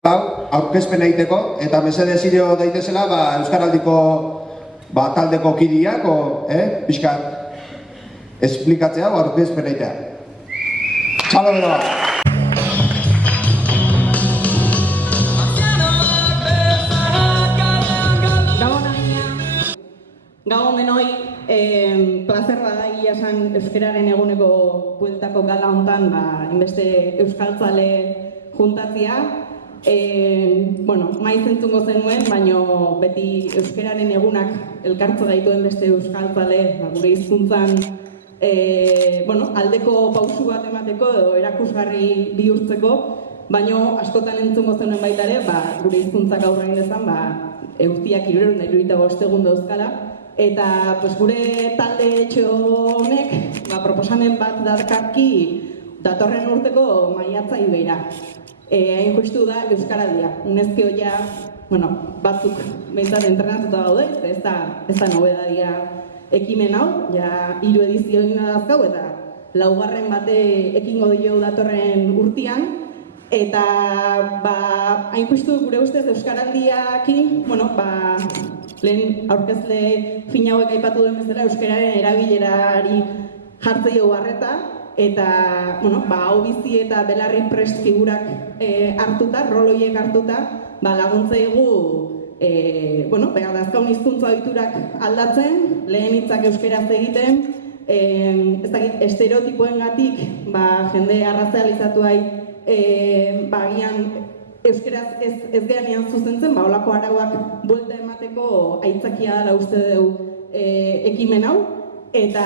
aurkezpen egiteko, eta mesedez irio daitezela Euskaraldiko taldeko kidiak, pixkat esplikatzea, aurkezpen egitea. Txalo beroa! Gabon denoi, plazerra da egia esan euskararen eguneko bueltako gala hontan inbeste euskaltzale juntatzia. Maiz entzungo zenuen, baina beti euskararen egunak elkartza gaituen beste euskaltzale gure hizkuntzan aldeko pausu bat emateko edo erakusgarri bihurtzeko, baina askotan entzungo zenuen baita ere, gure hizkuntzak aurre egin dezan, Euztiak 375 egun dauzkala, eta gure talde etxe honek proposamen bat dakarki datorren urteko maiatza ibeira. Hain justu da Euskaraldia. Unezkio ja, batzuk behintzat entrenatuta daude, ez da nobedadia ekimen hau, ja 3 edizio egin dazkau eta 4. bate ekingo dio datorren urtean. Eta hain justu gure ustez Euskaraldiakin, lehen aurkezle fin hauek aipatu den bezala euskararen erabilerari jartzei harreta, eta hau bizi eta belarri prest figurak hartuta, roloiek hartuta, laguntzaigu dazkaun hizkuntza ohiturak aldatzen, lehen hitzak euskaraz egiten, estereotipoengatik jende arrazializatuai agian euskaraz ez gehanean zuzentzen, holako arauak buelta emateko aitzakia dela uste dugu ekimen hau. Eta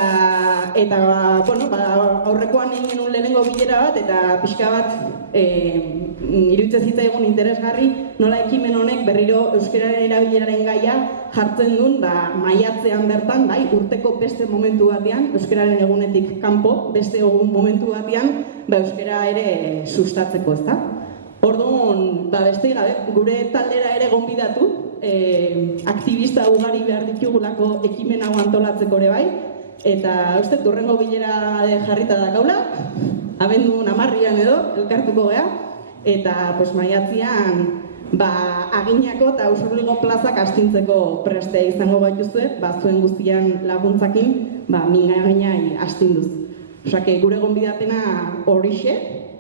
aurrekoan egin genuen lehenengo bilera bat, eta pixka bat iruditzen zitzaigun interesgarri nola ekimen honek berriro euskararen erabileraren gaia jartzen duen maiatzean bertan, urteko beste momentu batean, euskararen egunetik kanpo, beste momentu batean, euskara ere sustatzeko, ezta? Orduan, beste gabe, gure taldera ere gonbidatu, aktivista ugari behar ditugulako ekimen hau antolatzeko ere bai, eta uste hurrengo bilera jarrita dakaula, abenduan 10 edo, elkartuko gea, eta maiatzean aginako eta Usurbilgo plazak astintzeko prestea izango gaituzue, zuen guztian laguntzakin, min aginai astinduz. Osake, gure gonbidapena horixe,